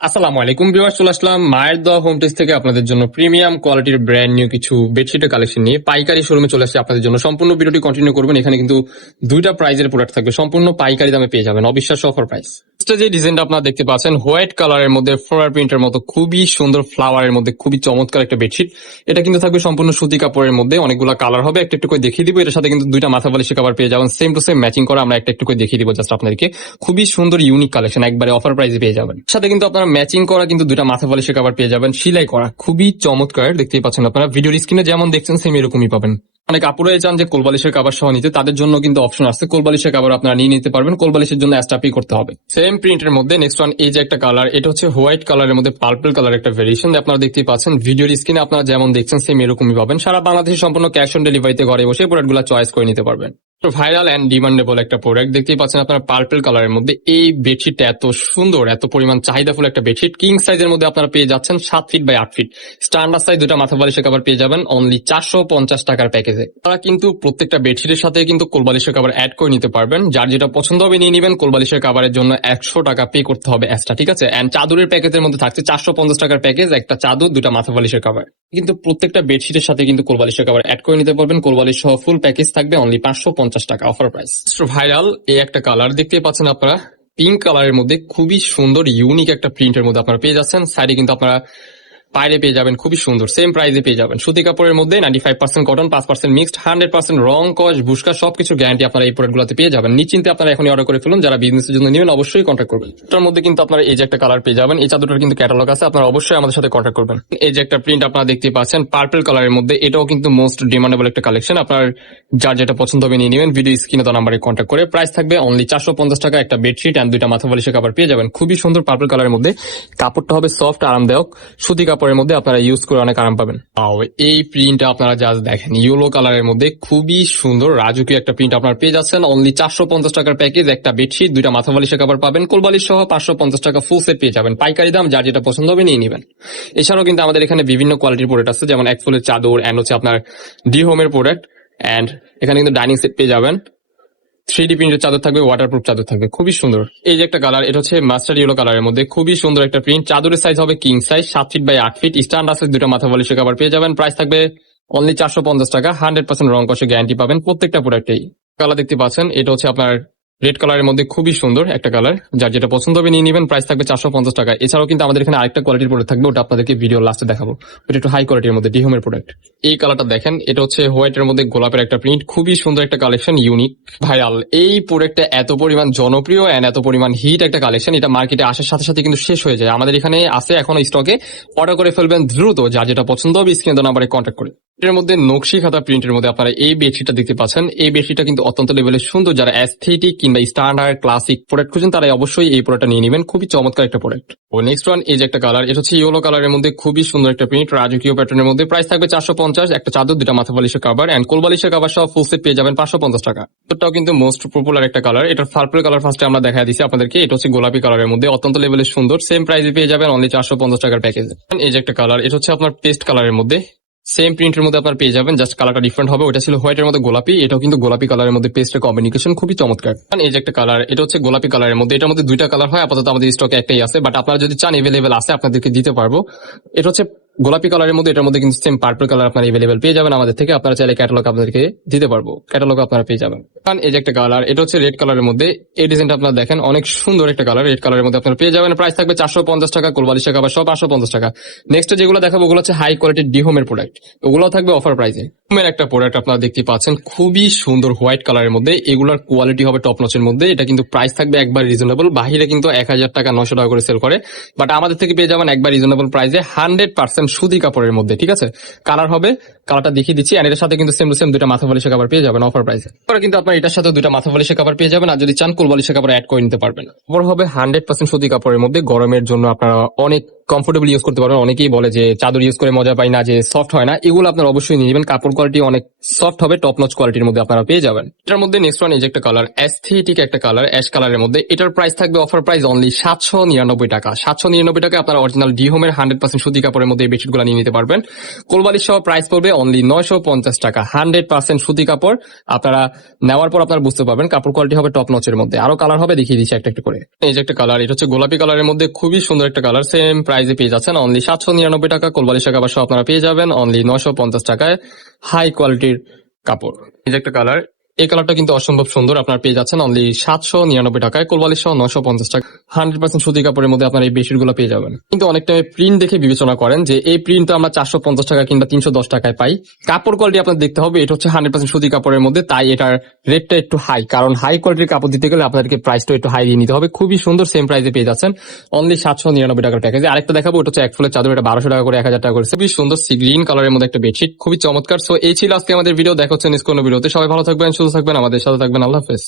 আসসালামু আলাইকুম ভিউয়ার্স, চলে আসলাম মায়ের দোয়া হোম টেক্স থেকে আপনাদের জন্য প্রিমিয়াম কোয়ালিটির ব্র্যান্ড নিউ কিছু বেডশিটের কালেকশন নিয়ে পাইকারি শোরুমে চলে আসছে আপনাদের জন্য। সম্পূর্ণ ভিডিওটি কন্টিনিউ করবেন। এখানে কিন্তু দুইটা প্রাইজের প্রোডাক্ট থাকবে, সম্পূর্ণ পাইকারি দামে পেয়ে যাবেন, অবিশ্বাস্য অফার প্রাইস। যে ডিজাইনটা আপনারা দেখতে পাচ্ছেন হোয়াইট কালারের মধ্যে ফ্লোরাল প্রিন্টের মতো খুবই সুন্দর ফ্লাওয়ারের মধ্যে খুবই চমৎকার একটা বেডশিট। এটা কিন্তু থাকবে সম্পূর্ণ সুতি কাপড়ের মধ্যে, অনেকগুলো কালার হবে, একটা একটু করে দেখিয়ে দিব। এটার সাথে কিন্তু দুইটা মাথা বালিশের কভার পেয়ে যাবেন, সেম টু সেম ম্যাচিং করা। আমরা একটা একটু করে দেখিয়ে দিব জাস্ট আপনাদেরকে। খুবই সুন্দর ইউনিক কালেকশন, একবারে অফার প্রাইসে পেয়ে যাবেন। সাথে কিন্তু আপনারা ম্যাচিং করা কিন্তু দুইটা মাথা বালিশের কভার পেয়ে যাবেন, সেলাই করা, খুবই চমৎকার। দেখতেই পাচ্ছেন আপনারা ভিডিওর স্ক্রিনে যেমন দেখছেন সেম এরকমই পাবেন। অনেক আপুরাই চান যে কোলবালিশের কাভার সহ নিতে, তাদের জন্য কিন্তু অপশন আছে, কোলবালিশের কাভার আপনারা নিয়ে নিতে পারবেন। কোলবালিশের জন্য এক্সট্রা পে করতে হবে। সেম প্রিন্টের মধ্যে নেক্সট ওয়ান, এই যে একটা কালার, এটা হচ্ছে হোয়াইট কালারের মধ্যে পার্পল কালার একটা ভেরিয়েশন। আপনারা দেখতেই পাচ্ছেন ভিডিওর স্ক্রিনে আপনারা যেমন দেখছেন সেম এরকমই পাবেন। সারা বাংলাদেশে সম্পূর্ণ ক্যাশ অন ডেলিভারিতে ঘরে বসে প্রোডাক্টগুলো চয়েস করে নিতে পারবেন। ভাইরাল এন্ড ডিমান্ডেবল একটা প্রোডাক্ট দেখতেই পাচ্ছেন আপনারা পার্পল কালারের মধ্যে। এই বেডশিটটা এত সুন্দর, এত পরিমাণ চাহিদাফুল একটা বেডশিট। কিং সাইজের মধ্যে আপনারা পেয়ে যাচ্ছেন 7 feet by 8 feet. Standard size দুটা মাথা বালিশের কভার পেয়ে যাবেন অনলি 450 টাকার প্যাকেজে। তারা কিন্তু প্রত্যেকটা বেডশিটের সাথে কিন্তু কোলবালিশের কভার অ্যাড করে নিতে পারবেন। যার যেটা পছন্দ হবে নিয়ে নেবেন। কোলবালিশের কভারের জন্য 100 টাকা পে করতে হবে এক্সট্রা, ঠিক আছে। এন্ড চাদরের প্যাকেজের মধ্যে থাকছে 450 টাকার প্যাকেজ, একটা চাদর দুটা মাথা বালিশের কভার। কিন্তু প্রত্যেকটা বেডশিটের সাথে কিন্তু কোলবালিশের কভার অ্যাড করে নিতে পারবেন। কোলবালিশ সহ ফুল প্যাকেজ থাকবে অনলি 550 টাকা, অফার প্রাইস। ভাইরাল এই একটা কালার দেখতে পাচ্ছেন আপনারা, পিঙ্ক কালারের মধ্যে খুবই সুন্দর ইউনিক একটা প্রিন্টের মধ্যে আপনারা পেয়ে যাচ্ছেন। সাইডে কিন্তু আপনারা বাইরে পেয়ে যাবেন খুবই সুন্দর, সেম প্রাইসে পেয়ে যাবেন। সুতি কাপড়ের মধ্যে 95% কটন, 5% মিক্সড, 100% রং কস বুশকা সবকিছু গ্যারান্টি আপনারা এই প্রোডাক্টগুলোতে পেয়ে যাবেন। নিশ্চিন্তে আপনারা এখনই অর্ডার করে ফেলুন। যারা বিজনেসের জন্য নেবেন অবশ্যই কন্ট্যাক্ট করবেন। এটার মধ্যে কিন্তু আপনারা এই যে একটা কালার পেয়ে যাবেন, এই চাদরটার কিন্তু ক্যাটালগ আছে, আপনারা অবশ্যই আমাদের সাথে কন্ট্যাক্ট করবেন। এই যে একটা প্রিন্ট আপনারা দেখতে পাচ্ছেন পার্পল কালারের মধ্যে, এটাও কিন্তু মোস্ট ডিমান্ডেবল একটা কালেকশন। আপনার যার যেটা পছন্দ হবে নিয়ে নেবেন। ভিডিও স্ক্রিনে তো নাম্বারে কন্ট্যাক্ট করে প্রাইস থাকবে অনলি 450 টাকা। একটা বেডশিট এন্ড দুইটা মাথা বালিশের কভার পেয়ে যাবেন। খুবই সুন্দর পার্পল কালারের মধ্যে, কাপড়টা হবে সফট আরামদায়ক, সুতি কাপড়ের মধ্যে আপনারা ইউজ করে অনেক আরাম পাবেন। এই প্রিন্টটা আপনারা জাস্ট দেখেন, ইয়েলো কালারের মধ্যে খুবই সুন্দর রাজকীয় একটা প্রিন্ট আপনারা পেয়ে যাচ্ছেন অনলি 450 টাকার প্যাকেজ। একটা বেডশিট দুইটা মাথা বালিশের কভার পাবেন, কোলবালিশ সহ 550 টাকা ফুল সেট পেয়ে যাবেন। পাইকারি দাম, যার যেটা পছন্দ হবে নিয়ে নেবেন। এছাড়াও কিন্তু আমাদের এখানে বিভিন্ন কোয়ালিটির প্রোডাক্ট আছে, যেমন এক ফুলের চাদর এন্ড হচ্ছে আপনার ডি হোমের প্রোডাক্ট। এন্ড এখানে কিন্তু ডাইনিং সেট পেয়ে যাবেন, 3D প্রিন্টের চাদর থাকবে, ওয়াটারপ্রুফ চাদর থাকবে, খুবই সুন্দর। এই যে একটা কালার, এটা হচ্ছে মাস্টার্ড ইয়েলো কালারের মধ্যে খুবই সুন্দর একটা প্রিন্ট। চাদরের সাইজ হবে king size, 7 feet by 8 feet. Standard size দুটো মাথা বালিশের কভার পেয়ে যাবেন। প্রাইস থাকবে অনলি 450 টাকা। 100% রং কষে গ্যারান্টি পাবেন প্রত্যেকটা প্রোডাক্টেই। কালার দেখতে পাচ্ছেন, এটা হচ্ছে আপনার রেড কালারের মধ্যে খুবই সুন্দর একটা কালার, যার যেটা পছন্দ হবে নিয়ে নেবেন। প্রাইস থাকবে 450 টাকা। এছাড়াও কিন্তু আমাদের এখানে আরেকটা কোয়ালিটির প্রোডাক্ট থাকবে, ওটা আপনাদেরকে ভিডিও লাস্টে দেখাবো। ওটা একটু হাই কোয়ালিটির মধ্যে ডিহোমের প্রোডাক্ট। এই কালারটা দেখেন, এটা হচ্ছে হোয়াইটের মধ্যে গোলাপের একটা প্রিন্ট, খুবই সুন্দর একটা কালেকশন, ইউনিক ভাইরাল। এই প্রোডাক্টটা এত পরিমাণ জনপ্রিয় এন্ড এত পরিমাণ হিট একটা কালেকশন, এটা মার্কেটে আসার সাথে সাথে কিন্তু শেষ হয়ে যায়। আমাদের এখানে আছে এখনো স্টকে, অর্ডার করে ফেলবেন দ্রুত। যার যেটা পছন্দ হবে স্ক্রিনে নাম্বারে কন্ট্যাক্ট করে। এর মধ্যে নকশি খাতা প্রিন্টের মধ্যে আপনারা এই বেডশিটটা দেখতে পাচ্ছেন। এই বেডশিটটা কিন্তু অত্যন্ত লেভেলের সুন্দর। যারা অ্যাস্থেটিক কিংবা স্ট্যান্ডার্ড ক্লাসিক প্রোডাক্ট খুঁজেন তারা অবশ্যই এই প্রোডাক্টটা নিয়ে নেবেন, খুবই চমৎকার একটা প্রোডাক্ট। ও নেক্সট ওয়ান, এই যে একটা কালার, এটা হচ্ছে ইয়েলো কালারের মধ্যে খুবই সুন্দর একটা প্রিন্ট, রাজকীয় প্যাটার্নের মধ্যে। প্রাইস থাকবে 450। একটা চাদর দুটা মাথা বালিশের কভার এন্ড কোলবালিশের কভার সহ ফুল সেট পেয়ে যাবেন 550 টাকা। এটাও কিন্তু মোস্ট পপুলার একটা কালার। এটার পার্পল কালার ফার্স্টে আমরা দেখা দিচ্ছি আপনাদেরকে, এটা হচ্ছে গোলাপি কালারের মধ্যে, অত্যন্ত লেভেলের সুন্দর। সেম প্রাইসে পেয়ে যাবেন অনলি 450 টাকার প্যাকেজে। এই যে একটা কালার, এটা হচ্ছে আপনার পেস্ট কালারের মধ্যে, সেম প্রিন্টের মধ্যে আপনার পেয়ে যাবেন, জাস্ট কালারটা ডিফারেন্ট হবে। ওটা ছিল হোয়াইটের মধ্যে গোলাপি, এটাও কিন্তু গোলাপি কালারের মধ্যে পেস্টের কম্বিনেশন খুবই চমৎকার। এই যে একটা কালার, এটা হচ্ছে গোলাপি কালারের মধ্যে, এটার মধ্যে দুইটা কালার হয়, আপাতত আমাদের স্টকে একটাই আছে, বাট আপনারা যদি চান এভেলেবেল আছে আপনাদেরকে দিতে পারবো। এটা হচ্ছে গোলাপি কালারের মধ্যে, এটার মধ্যে কিন্তু সেম পার্পল কালার আপনারা এভেলেবেল পেয়ে যাবেন আমাদের থেকে। আপনারা চাইলে ক্যাটালগ আপনাদেরকে দিতে পারবো, ক্যাটালগ আপনারা পেয়ে যাবেন। এই যে একটা কালার, এটা হচ্ছে রেড কালারের মধ্যে, এই ডিজাইনটা আপনারা দেখেন, অনেক সুন্দর একটা কালার, রেড কালারের মধ্যে আপনারা পেয়ে যাবেন। প্রাইস থাকবে 450 টাকা। কোলবালিশের কভার সব 550 টাকা। নেক্সট যেগুলো দেখাবো ওগুলো হচ্ছে হাই কোয়ালিটির ডি হোমের প্রোডাক্ট, ওগুলো থাকবে অফার প্রাইসে। হোমের একটা প্রোডাক্ট আপনারা দেখতে পাচ্ছেন, খুবই সুন্দর হোয়াইট কালারের মধ্যে, এগুলোর কোয়ালিটি হবে টপ নচের মধ্যে। এটা কিন্তু প্রাইস থাকবে একবার রিজনেবল, বাহিরে কিন্তু 1000 টাকা 900 টাকা করে সেল করে, বাট আমাদের থেকে পেয়ে যাবেন একবার রিজনেবল প্রাইসে 100% সুতি কাপড়ের মধ্যে, ঠিক আছে। কালার হবে, কালারটা দেখিয়ে দিচ্ছি। আর এটার সাথে কিন্তু সেম টু সেম দুইটা মাথা বালিশের কভার পেয়ে যাবেন অফার প্রাইসে। পরে কিন্তু আপনার এটার সাথে দুইটা মাথা বালিশের কভার পেয়ে যাবেন, আর যদি চান কোলবালিশের কভার অ্যাড করে নিতে পারবেন। খবর হবে 100% সুতি কাপড়ের মধ্যে, গরমের জন্য আপনারা অনেক কমফোর্টেবল ইউজ করতে পারবেন। অনেকেই বলে যে চাদর ইউজ করে মজা পাই না, যে সফট হয় না, এগুলো আপনারা অবশ্যই নিয়ে নেবেন। কাপড় কোয়ালিটি অনেক সফট হবে, টপ নচ কোয়ালিটির মধ্যে আপনারা পেয়ে যাবেন। এটার মধ্যে নেক্সট ওয়ান এই যে একটা কালার, অ্যাস্থেটিক একটা কালার, অ্যাশ কালারের মধ্যে। এটার প্রাইস থাকবে অফার প্রাইস অনলি 799 টাকা। 799 টাকা আপনারা অরিজিনাল ডি হোমের 100% সুতি কাপড়ের মধ্যে এই বেডশিটগুলো নিয়ে নিতে পারবেন। কোলবালিশ সহ প্রাইস পড়বে অনলি 950 টাকা। 100% সুতি কাপড়। আপনারা নেওয়ার পর আপনারা বুঝতে পারবেন কাপড় কোয়ালিটি হবে টপ নচের মধ্যে। আরো কালার হবে, দেখিয়ে দিচ্ছি একটা একটা করে। এই যে একটা কালার, এটা হচ্ছে গোলাপি কালারের মধ্যে, খুবই সুন্দর একটা কালার। সেম প্রাইসে পেয়ে যাচ্ছেন অনলি 799 টাকা। কোলবালিশ কাপড় সহ আপনারা পেয়ে যাবেন অনলি 950 টাকায়। হাই কোয়ালিটির কাপড়। এই যে একটা কালার, এই কালারটা কিন্তু অসম্ভব সুন্দর, আপনারা পেয়ে যাচ্ছেন অনলি 799 টাকায়। কোলবালিশ সহ 950 টাকা। 100% সুতি কাপড়ের মধ্যে আপনারা এই বেডশিটগুলো পেয়ে যাবেন। কিন্তু অনেক টাইমে প্রিন্ট দেখে বিবেচনা করেন যে এই প্রিন্টটা আমরা 450 টাকা কিংবা 310 টাকায় পাই। কাপড় কোয়ালিটি আপনার দেখতে হবে, এটা হচ্ছে 100% সুতি কাপড়ের মধ্যে, তাই এটার রেটটা একটু হাই। কারণ হাই কোয়ালিটির কাপড় দিতে গেলে আপনাদেরকে প্রাইসটা একটু হাই দিয়ে নিতে হবে। খুবই সুন্দর, সেম প্রাইসে পেয়ে যাচ্ছেন অনলি 799 টাকার প্যাকেজে। আরেকটা দেখাবো, এটা হচ্ছে এক ফুলের চাদর, এটা 1200 টাকা করে, 1000 টাকা করে। খুবই সুন্দর সি গ্রিন কালারের মধ্যে একটা বেডশিট, খুবই চমৎকার। সো এই ছিল আজকে আমাদের ভিডিও। দেখা হচ্ছে নেক্সট কোনো ভিডিওতে। সবাই ভালো থাকবেন, সুস্থ থাকবেন, আমাদের সাথে থাকবেন। আল্লাহ হাফেজ।